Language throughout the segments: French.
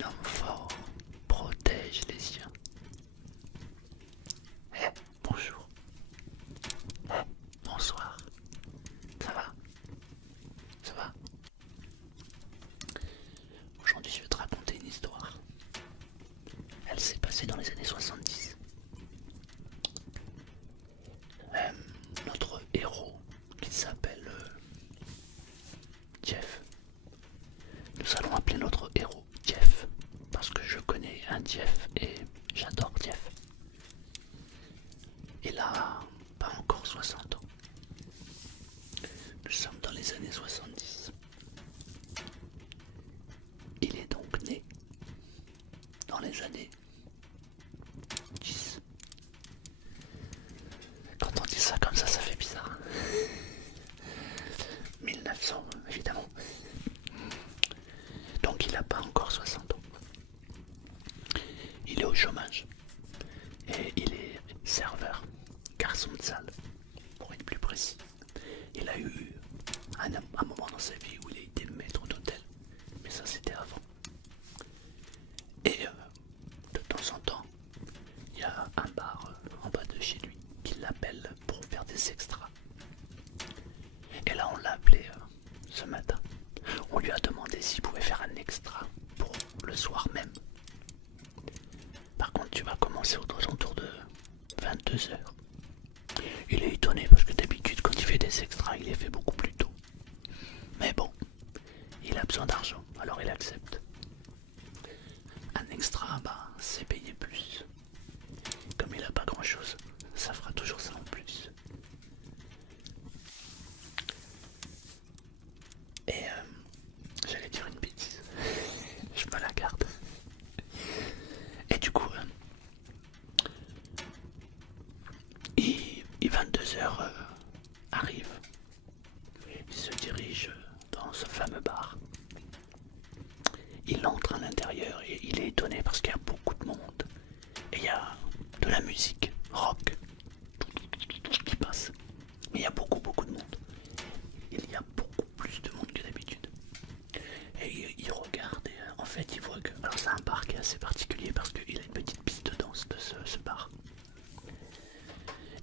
Un homme fort protège les siens. Eh, bonjour. Eh, bonsoir. Ça va? Ça va? Aujourd'hui, je vais te raconter une histoire. Elle s'est passée dans les années 70. Notre héros, qui s'appelle Jeff. Nous allons appeler notre héros Jeff, parce que je connais un Jeff et j'adore Jeff. Il a pas encore 60 ans. Nous sommes dans les années 70. Il est donc né dans les années 10. Quand on dit ça comme ça fait bizarre. 1900, évidemment. Donc il n'a pas encore 60 ans. Il est au chômage. Et il est serveur, garçon de salle, pour être plus précis. Il a eu un moment dans sa vie où il a été maître d'hôtel. Mais ça c'était avant. Et de temps en temps, il y a un bar en bas de chez lui qui l'appelle pour faire des extras. Et là on l'a appelé ce matin. On lui a demandé s'il pouvait faire un extra pour le soir même. Par contre tu vas commencer aux alentours de 22 heures. Il est étonné parce que d'habitude quand il fait des extras il les fait beaucoup plus tôt. Mais bon, il a besoin d'argent, alors il accepte. Un extra, c'est payé plus. Comme il a pas grand chose, ça fera toujours ça en plus. Et j'allais dire une bêtise, je me la garde. Et du coup, 22 heures arrive. Il se dirige dans ce fameux bar. Il entre à l'intérieur et il est étonné parce qu'il y a beaucoup de monde. Et il y a de la musique rock qui passe. Mais il y a beaucoup de monde. Il y a beaucoup plus de monde que d'habitude. Et il regarde et en fait il voit que... Alors c'est un bar qui est assez particulier parce qu'il a une petite piste de danse de ce bar.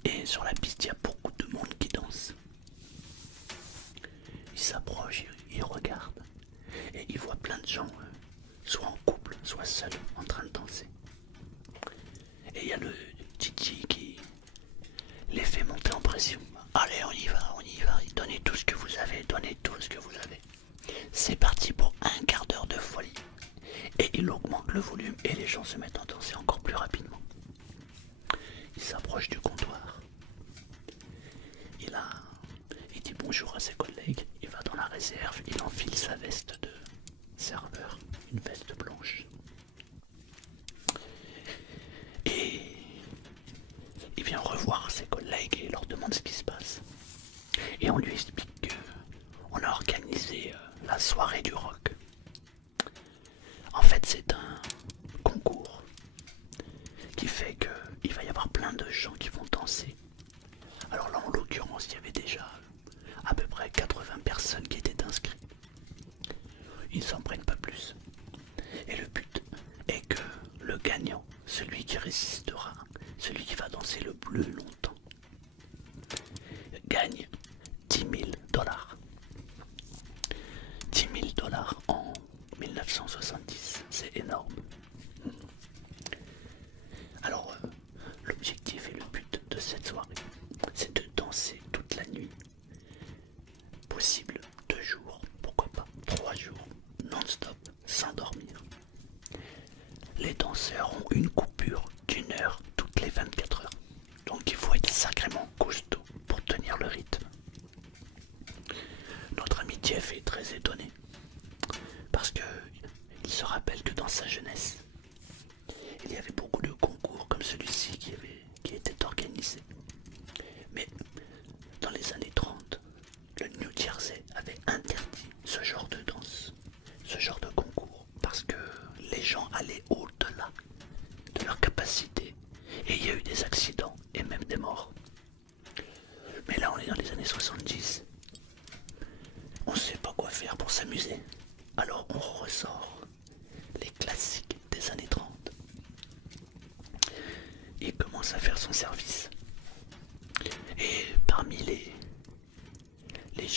Et sur la piste il y a beaucoup de monde qui danse. Il s'approche, il regarde et il voit plein de gens, soit en couple, soit seuls, en train de danser. Et il y a le Titi qui les fait monter en pression. Allez, on y va, donnez tout ce que vous avez, donnez tout ce que vous avez. C'est parti pour un quart d'heure de folie. Et il augmente le volume et les gens se mettent à danser encore plus rapidement. Il s'approche du comptoir. Il dit bonjour à ses collègues, il va dans la réserve, il enfile sa veste de serveur, une veste blanche. Et il vient revoir ses collègues et leur demande ce qui se passe. Et on lui explique qu'on a organisé la soirée du rock. En fait, c'est un concours qui fait qu'il va y avoir plein de gens qui vont danser. Alors là, en l'occurrence, il y avait déjà à peu près 80 personnes qui étaient inscrites. Ils s'en prennent pas plus. Et le but est que le gagnant, celui qui résistera, celui qui va danser le plus longtemps, gagne 10 000 dollars. 10 000 dollars en 1970, c'est énorme. Alors, l'objectif et le but de cette soirée, c'est de danser toute la nuit. Possible 2 jours, pourquoi pas 3 jours, non-stop, sans dormir. Les danseurs ont une coupure d'1 heure toutes les 24 heures. Donc il faut être sacrément costaud pour tenir le rythme. Notre ami Jeff est très étonné parce que il se rappelle que dans sa jeunesse, il y avait beaucoup de concours comme celui-ci qui était organisé. Mais dans les années 30, le New Jersey avait interdit ce genre de danse, ce genre de concours, parce que les gens allaient au-delà de leur capacité et il y a eu des accidents et même des morts. Mais là on est dans les années 70, on ne sait pas quoi faire pour s'amuser, alors on ressort les classiques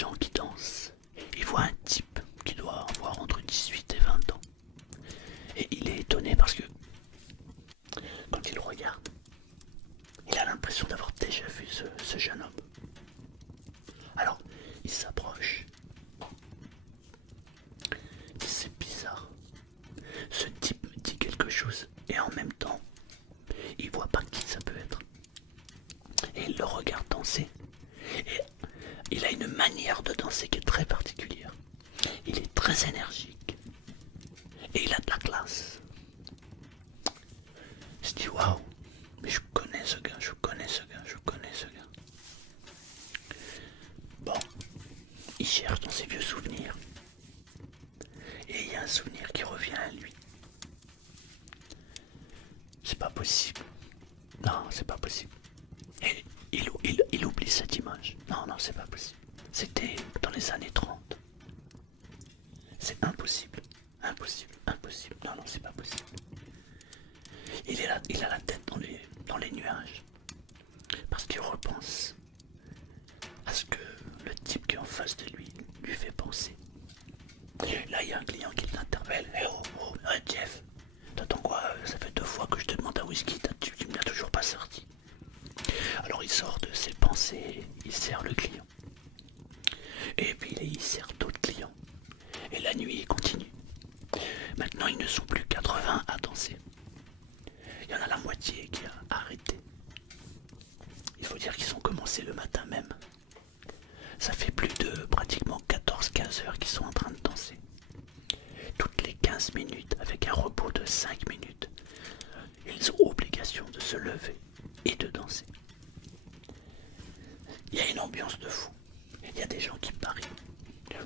gens qui dansent. Il voit un type qui doit avoir entre 18 et 20 ans. Et il est étonné parce que quand il le regarde, il a l'impression d'avoir déjà vu ce jeune homme. Alors, il s'approche. Et c'est bizarre. Ce type me dit quelque chose et en même temps, il voit pas qui ça peut être. Et il le regarde danser. Et il a une manière de danser qui est très particulière. Il est très énergique. Et il a de la classe. Je dis waouh, mais je connais ce gars, je connais ce gars, je connais ce gars. Bon, il cherche dans ses vieux souvenirs. Et il y a un souvenir qui revient à lui. C'est pas possible. Non, c'est pas possible. Et il oublie cette image. Non, non, c'est pas possible. C'était dans les années 30. C'est impossible. Impossible, impossible. Non, non, c'est pas possible. Il a la tête dans les nuages. Parce qu'il repense à ce que le type qui est en face de lui fait penser. Là, il y a un client qui l'interpelle. Eh oh, oh, Jeff, t'attends quoi? Ça fait 2 fois que je te demande un whisky, tu me l'as toujours pas sorti. Alors il sort de ses pensées, il sert le client. Et puis il sert d'autres clients. Et la nuit continue. Maintenant, ils ne sont plus 80 à danser. Il y en a la moitié qui a arrêté. Il faut dire qu'ils ont commencé le matin même. Ça fait plus de pratiquement 14-15 heures qu'ils sont en train de danser. Toutes les 15 minutes, avec un repos de 5 minutes, ils ont obligation de se lever et de danser. Il y a une ambiance de fou. Il y a des gens qui parient.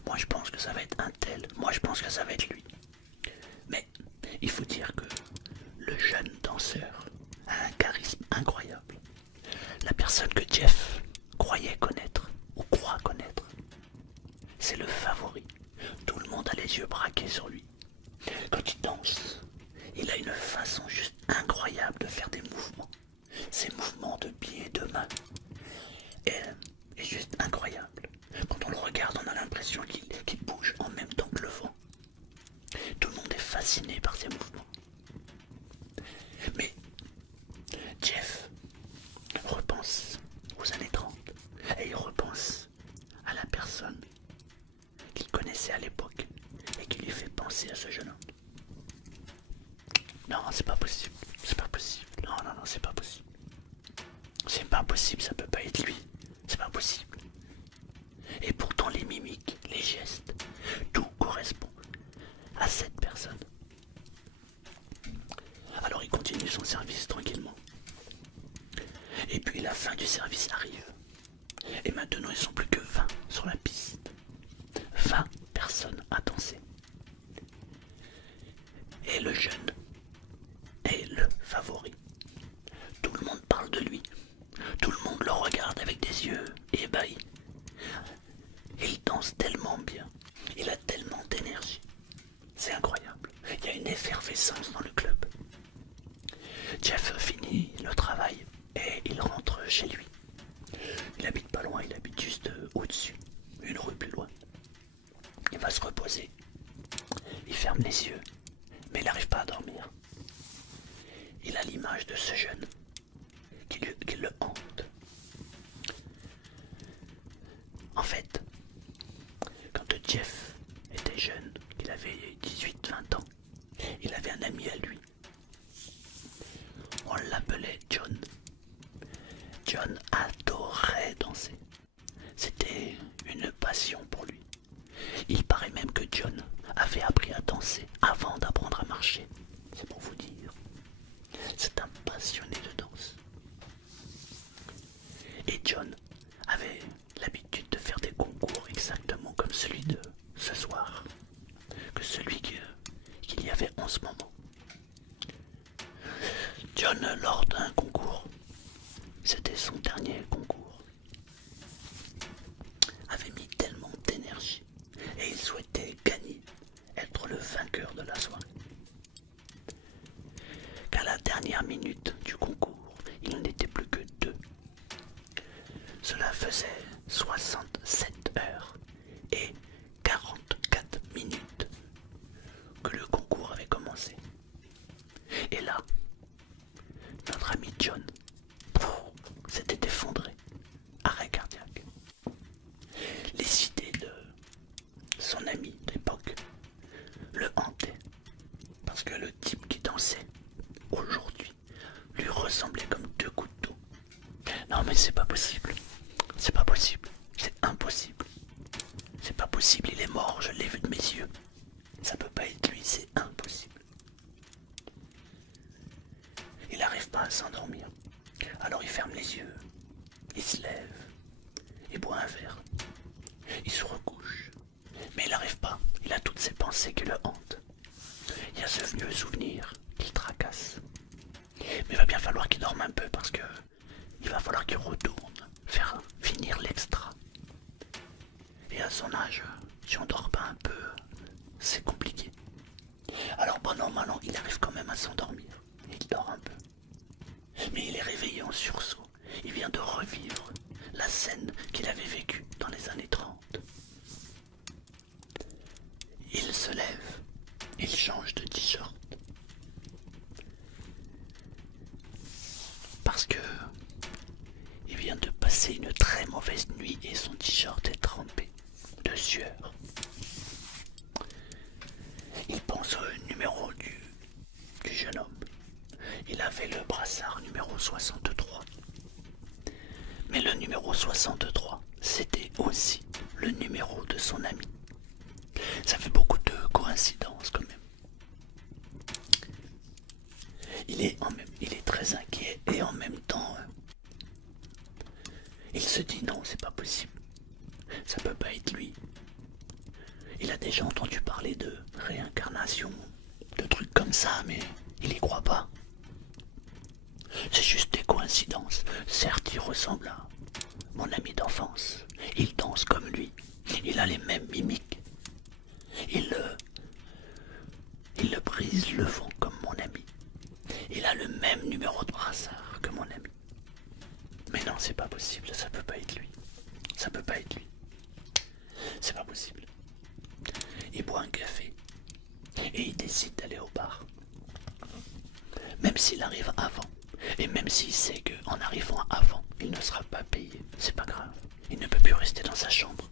Moi je pense que ça va être un tel. Moi je pense que ça va être lui. Mais il faut dire que le jeune danseur a un charisme incroyable. La personne que Jeff croyait connaître, ou croit connaître, c'est le favori. Tout le monde a les yeux braqués sur lui. Quand il danse, il a une façon juste incroyable de faire des mouvements. Ces mouvements de pieds et de mains est juste incroyable. Quand on le regarde, on a l'impression qu'il bouge en même temps que le vent. Tout le monde est fasciné par ces mouvements. Mais Jeff repense aux années 30 et il repense à la personne qu'il connaissait à l'époque et qui lui fait penser à ce jeune homme. Non, c'est pas possible, c'est pas possible. Non, non, non, c'est pas possible. C'est pas possible, ça peut pas être lui. C'est pas possible. Et pourtant les mimiques, les gestes, tout correspond à cette personne. Alors il continue son service tranquillement. Et puis la fin du service arrive. Et maintenant ils sont plus que 20 sur la piste. 20 personnes à danser. Et le jeune est le favori. Tout le monde parle de lui. Tout le monde le regarde avec des yeux ébahis. Il danse tellement bien. Il a tellement d'énergie. C'est incroyable. Il y a une effervescence dans le club. Jeff finit le travail et il rentre chez lui. Il habite pas loin, il habite juste au-dessus, une rue plus loin. Il va se reposer. Il ferme les yeux, mais il n'arrive pas à dormir. Il a l'image de ce jeune qui le hante. En fait, quand Jeff était jeune, il avait 18-20 ans, il avait un ami à lui. On l'appelait John. John adorait danser. C'était une passion pour lui. Il paraît même que John avait appris à danser avant d'apprendre à marcher. C'est pour vous dire. C'est un passionné de danse. Et John avait l'habitude de faire des concours exactement comme celui de ce soir, que celui qu'il y avait en ce moment. John, lors d'un concours, c'était son dernier concours, avait mis tellement d'énergie et il souhaitait gagner, être le vainqueur de la soirée, qu'à la dernière minute du concours, il n'était plus que 2. Cela faisait 67 heures possible. C'est impossible. C'est pas possible, il est mort, je l'ai vu de mes yeux. Ça peut pas être lui, c'est impossible. Il n'arrive pas à s'endormir. Alors il ferme les yeux, il se lève, il boit un verre, il se recouche. Mais il n'arrive pas, il a toutes ses pensées qui le hantent. Il y a ce vieux souvenir qu'il tracasse. Mais il va bien falloir qu'il dorme un peu parce que il va falloir qu'il retourne faire finir l'extra. Et à son âge, si on dort pas un peu, c'est compliqué. Alors pendant maintenant, il arrive quand même à s'endormir. Il dort un peu. Mais il est réveillé en sursaut. Il vient de revivre la scène qu'il avait vécue dans les années 30. Il se lève. Il change de t-shirt. Parce que il vient de passer une très mauvaise nuit et son t-shirt est trempé de sueur. Il pense au numéro du jeune homme. Il avait le brassard numéro 63. Mais le numéro 63, c'était aussi le numéro de son ami. Ça fait beaucoup de coïncidences quand même. Il est très inquiet et en même temps, il se dit non, c'est pas possible. Ça peut pas être lui. Il a déjà entendu parler de réincarnation, de trucs comme ça, mais il y croit pas. C'est juste des coïncidences. Certes, il ressemble à mon ami d'enfance. Il danse comme lui. Il a les mêmes mimiques. Il le brise le vent comme mon ami. Il a le même numéro de brassard que mon ami. Mais non, c'est pas possible. Ça peut pas être lui. Ça peut pas être lui. C'est pas possible. Il boit un café et il décide d'aller au bar. Même s'il arrive avant, et même s'il sait qu'en arrivant avant, il ne sera pas payé, c'est pas grave. Il ne peut plus rester dans sa chambre.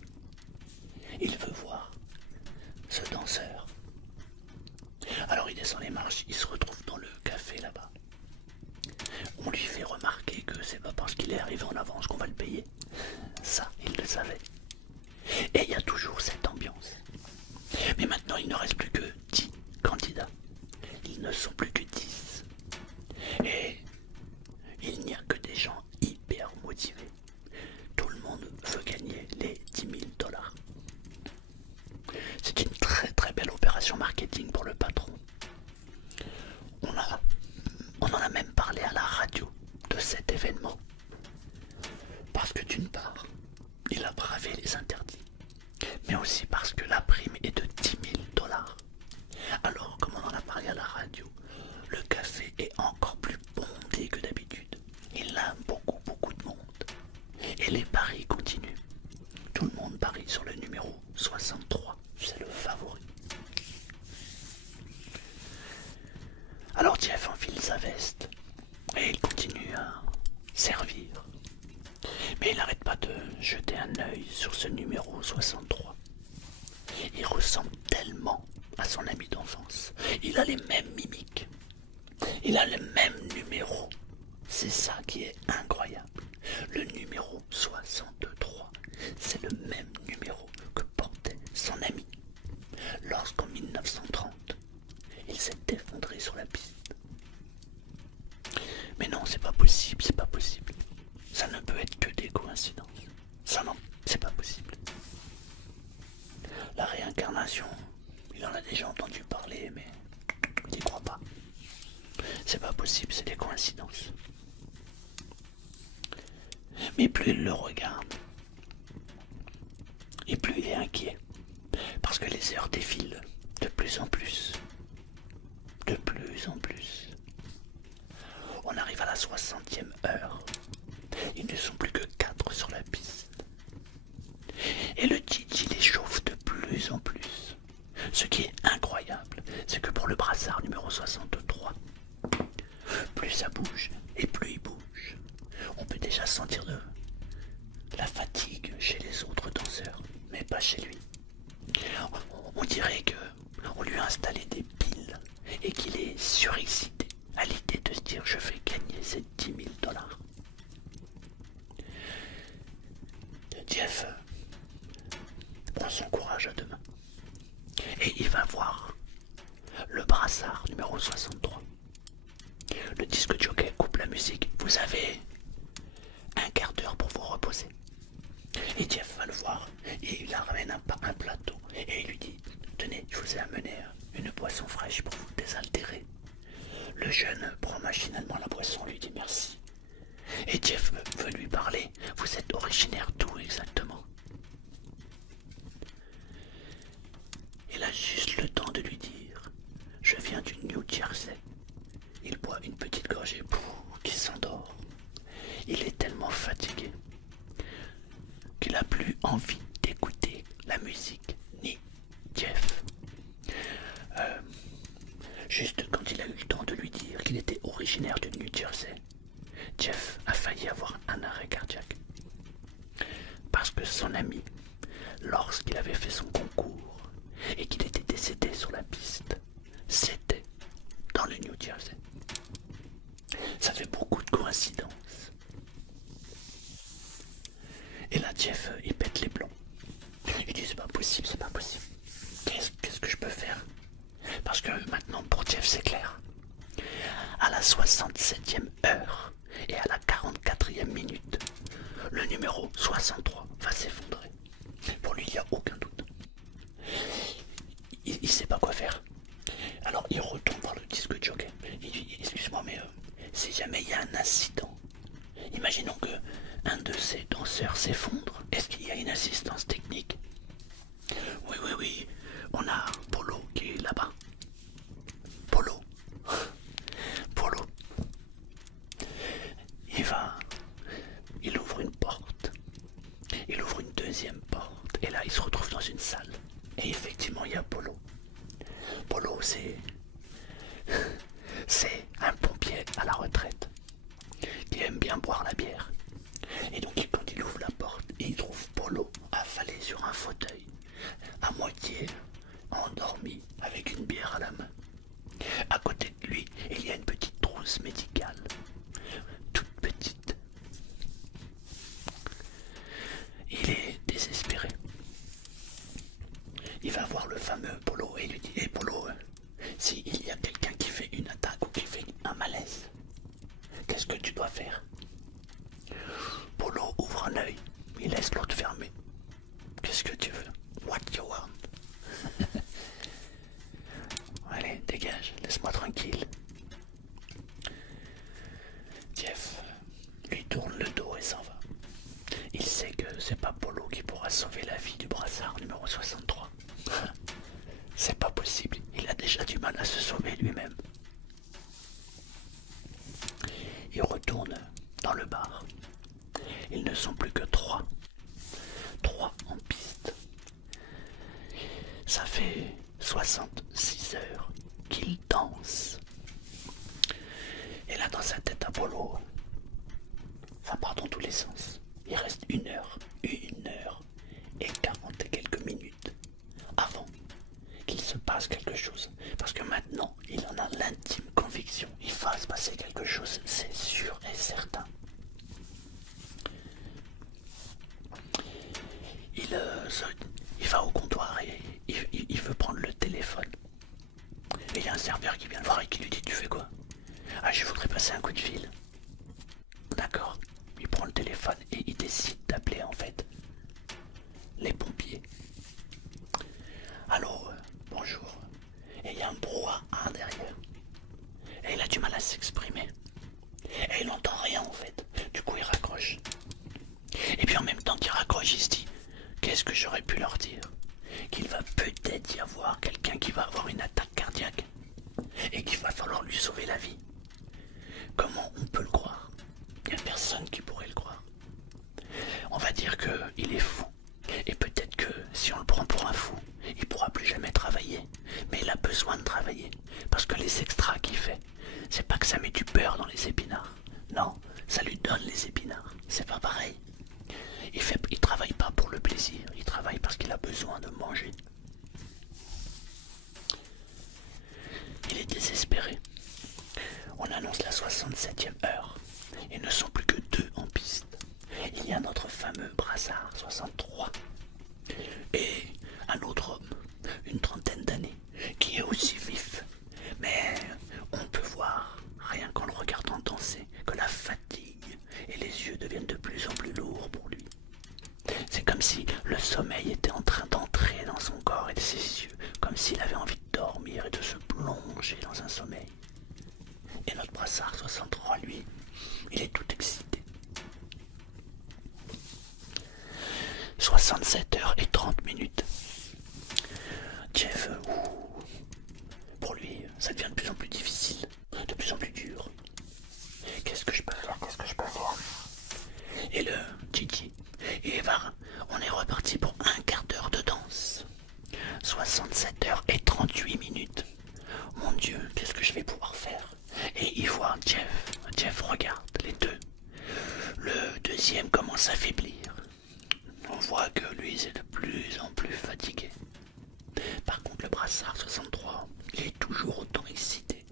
Il veut voir ce danseur. Alors il descend les marches, il se retrouve dans le café là-bas. On lui fait remarquer que c'est pas parce qu'il est arrivé en avance qu'on va le payer. Ça, il le savait. Et il y a toujours cette ambiance. Mais maintenant, il ne reste plus que 10 candidats. Ils ne sont plus que 10. Et il n'y a que des gens hyper motivés. Tout le monde veut gagner les 10 000 $. C'est une très très belle opération marketing pour le patron. On en a même parlé à la radio de cet événement. Parce que d'une part, il a bravé les interdits. Mais aussi parce que la prime est de 10 000 $. Alors, comme on en a parlé à la radio, le café est encore plus bondé que d'habitude. Il a beaucoup de monde. Et les paris continuent. Tout le monde parie sur le numéro 63. C'est le favori. Alors Jeff enfile sa veste et il continue à servir. Mais il n'arrête pas de jeter un œil sur ce numéro 63. Il ressemble tellement à son ami d'enfance. Il a les mêmes mimiques. Il a le même numéro. C'est ça qui est incroyable. Le numéro 63, c'est le même numéro que portait son ami. Lorsqu'en 1930, il s'est effondré sur la piste. Mais non, c'est pas possible, c'est pas possible. Ça ne peut être que des coïncidences. Ça non, c'est pas possible. La réincarnation, il en a déjà entendu parler, mais il n'y croit pas. C'est pas possible, c'est des coïncidences. Mais plus il le regarde, et plus il est inquiet. Parce que les heures défilent de plus en plus. De plus en plus. On arrive à la 60e heure. Ils ne sont plus que 4 sur la piste. Et le DJ les chauffe de plus en plus. Ce qui est incroyable, c'est que pour le brassard numéro 63, plus ça bouge et plus il bouge. On peut déjà sentir la fatigue chez les autres danseurs, mais pas chez lui. On dirait qu'on lui a installé des piles et qu'il est surexcité à l'idée de se dire je vais gagner ces 10 000 $. son courage à deux mains. Et il va voir le brassard numéro 63. Le disque jockey coupe la musique. Vous avez un quart d'heure pour vous reposer. Et Jeff va le voir et il ramène un plateau et il lui dit: tenez, je vous ai amené une boisson fraîche pour vous désaltérer. Le jeune prend machinalement la boisson, lui dit merci. Et Jeff veut lui parler. Vous êtes originaire d'où exactement? Il a juste le temps de lui dire: je viens du New Jersey. Il boit une petite gorgée qui s'endort. Il est tellement fatigué qu'il n'a plus envie d'écouter la musique ni Jeff. Juste quand il a eu le temps de lui dire qu'il était originaire du New Jersey, Jeff a failli avoir un arrêt cardiaque. Parce que son ami, lorsqu'il avait fait son concours et qu'il était décédé sur la piste, c'était dans le New Jersey. Ça fait beaucoup de coïncidences. Et là, Jeff, il pète les plombs. Il dit: c'est pas possible, c'est pas possible. Qu'est-ce que je peux faire? Parce que maintenant, pour Jeff, c'est clair. À la 67e heure et à la 44e minute, le numéro 63 va s'effondrer. Pour lui, il n'y a aucun doute. Il ne sait pas quoi faire. Alors, il retourne voir le disque jockey. Il dit: excuse-moi, mais si jamais il y a un incident, imaginons que un de ces danseurs s'effondre, est-ce qu'il y a une assistance technique? Oui, on a Polo qui est là-bas. Polo. Il ouvre une porte, il ouvre une deuxième porte, et là il se retrouve dans une salle. Et effectivement, il y a Polo. Polo, c'est un pompier à la retraite qui aime bien boire la bière. Et donc quand il ouvre la porte, il trouve Polo affalé sur un fauteuil, à moitié endormi avec une bière à la main. À côté de lui, il y a une petite trousse médicale, toute petite. Il est désespéré. Il va voir le fameux Polo et lui dit: hé Polo, s'il y a quelqu'un qui fait une attaque ou qui fait un malaise, qu'est-ce que tu dois faire? Polo ouvre un œil, il laisse l'autre fermé. Qu'est-ce que tu veux? What you want? Allez, dégage, laisse-moi tranquille. Jeff lui tourne le dos et s'en va. Il sait que c'est pas Polo qui pourra sauver la vie du brassard numéro 63. C'est pas possible, il a déjà du mal à se sauver lui-même. Il retourne dans le bar. Ils ne sont plus que trois. Trois en piste. Ça fait 66 heures qu'il danse. Et là, dans sa tête, Apollo, ça part dans tous les sens. Il reste 1 heure et 40 et quelques minutes avant qu'il se passe quelque chose. Parce que maintenant, il en a l'intime conviction. Il va se passer quelque chose, c'est sûr et certain. Il va au comptoir et il veut prendre le téléphone. Et il y a un serveur qui vient le voir et qui lui dit: tu fais quoi? Ah, je voudrais passer un coup de fil. D'accord. Il prend le téléphone et il décide d'appeler en fait les pompiers. Allô, bonjour. Et il y a un brouhaha derrière. Et il a du mal à s'exprimer. Et il n'entend rien en fait. Du coup il raccroche. Et puis en même temps qu'il raccroche, il se dit: qu'est-ce que j'aurais pu leur dire? Qu'il va peut-être y avoir quelqu'un qui va avoir une attaque cardiaque et qu'il va falloir lui sauver la vie. Comment on peut le croire? Il n'y a personne qui pourrait le croire. On va dire qu'il est fou. Et peut-être que si on le prend pour un fou, il ne pourra plus jamais travailler. Mais il a besoin de travailler. Parce que les extras qu'il fait, c'est pas que ça met du beurre dans les épinards. Non, ça lui donne les épinards. C'est pas pareil. Il travaille pas pour le plaisir. Il travaille parce qu'il a besoin de manger. Il est désespéré. On annonce la 67e heure. Ils ne sont plus que 2 en piste. Il y a notre fameux brassard 63. Et si le sommeil était en train d'entrer dans son corps et de ses yeux, comme s'il avait envie de dormir et de se plonger dans un sommeil. Et notre brassard 63, lui, il est tout excité. 67h30. Jeff, pour lui, ça devient de plus en plus difficile, de plus en plus dur. Qu'est-ce que je peux faire? Et le Gigi et Eva, on est reparti pour un quart d'heure de danse. 67h38. Mon Dieu, qu'est-ce que je vais pouvoir faire? Et il voit Jeff. Jeff regarde les deux. Le deuxième commence à faiblir. On voit que lui, c'est de plus en plus fatigué. Par contre, le brassard 63, il est toujours autant excité.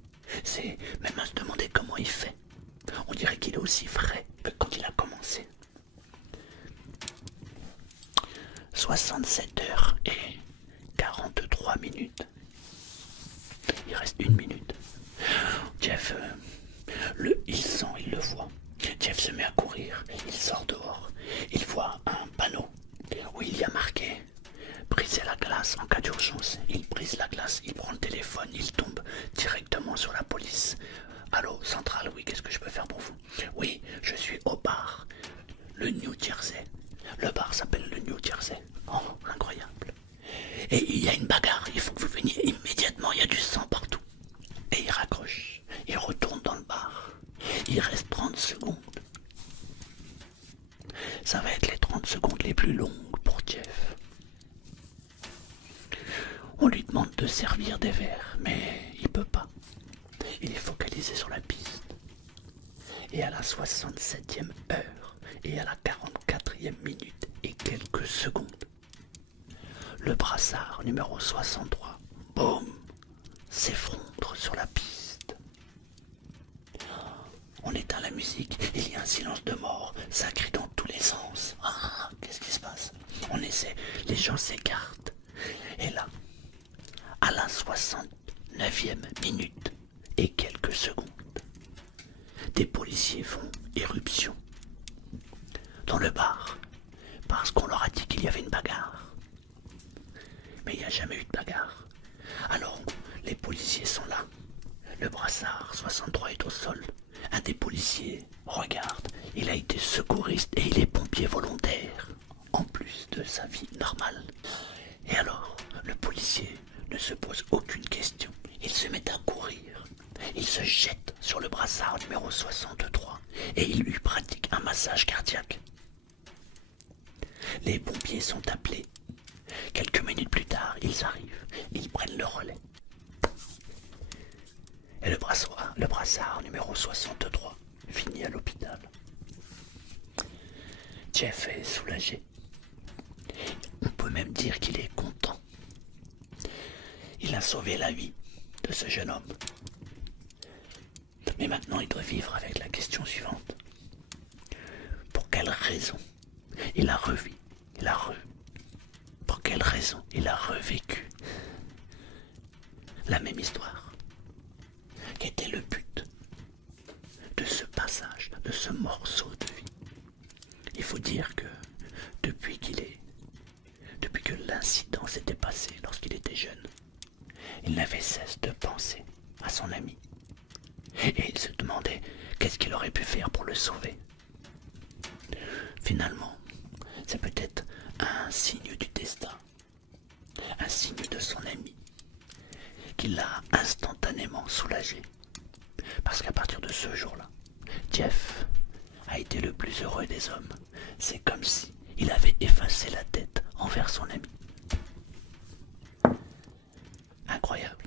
C'est même à se demander comment il fait. On dirait qu'il est aussi frais que quand il a commencé. 67h43. Il reste 1 minute. Jeff, il sent, il le voit. Jeff se met à courir. Il sort dehors. Il voit un panneau où il y a marqué briser la glace en cas d'urgence. Il brise la glace, il prend le téléphone, il tombe directement sur la police. Allô, centrale, oui, qu'est-ce que je peux faire pour vous? Oui, je suis au bar, le New Jersey. Le bar s'appelle le New Jersey. Oh, incroyable. Et il y a une bagarre, il faut que vous veniez immédiatement, il y a du sang partout. Et il raccroche, il retourne dans le bar. Il reste 30 secondes. Ça va être les 30 secondes les plus longues pour Jeff. On lui demande de servir des verres, mais il peut pas. Il est focalisé sur la piste. Et à la 67e heure et à la 44e minute et quelques secondes, le brassard numéro 63, boum, s'effondre sur la piste. On éteint la musique, il y a un silence de mort, ça crie dans tous les sens. Ah, qu'est-ce qui se passe? On essaie, les gens s'écartent. Et là, à la 69e minute et quelques secondes, des policiers font éruption dans le bar parce qu'on leur a dit qu'il y avait une bagarre. Mais il n'y a jamais eu de bagarre. Alors les policiers sont là. Le brassard 63 est au sol. Un des policiers regarde. Il a été secouriste et il est pompier volontaire, en plus de sa vie normale. Et alors, le policier ne se pose aucune question. Il se met à courir. Il se jette sur le brassard numéro 63 et il lui pratique un massage cardiaque. Les pompiers sont appelés. Quelques minutes plus tard, ils arrivent. Ils prennent le relais. Et le brassard numéro 63 finit à l'hôpital. Jeff est soulagé. On peut même dire qu'il est content. Il a sauvé la vie de ce jeune homme. Mais maintenant, il doit vivre avec la question suivante. Pour quelle raison il a revécu? Pour quelle raison il a revécu la même histoire? Quel était le but de ce passage, de ce morceau de vie? Il faut dire que depuis que l'incident s'était passé lorsqu'il était jeune, il n'avait cesse de penser à son ami. Et il se demandait qu'est-ce qu'il aurait pu faire pour le sauver. Finalement, c'est peut-être un signe du destin, un signe de son ami, qui l'a instantanément soulagé. Parce qu'à partir de ce jour-là, Jeff a été le plus heureux des hommes. C'est comme si il avait effacé la tête envers son ami. Incroyable.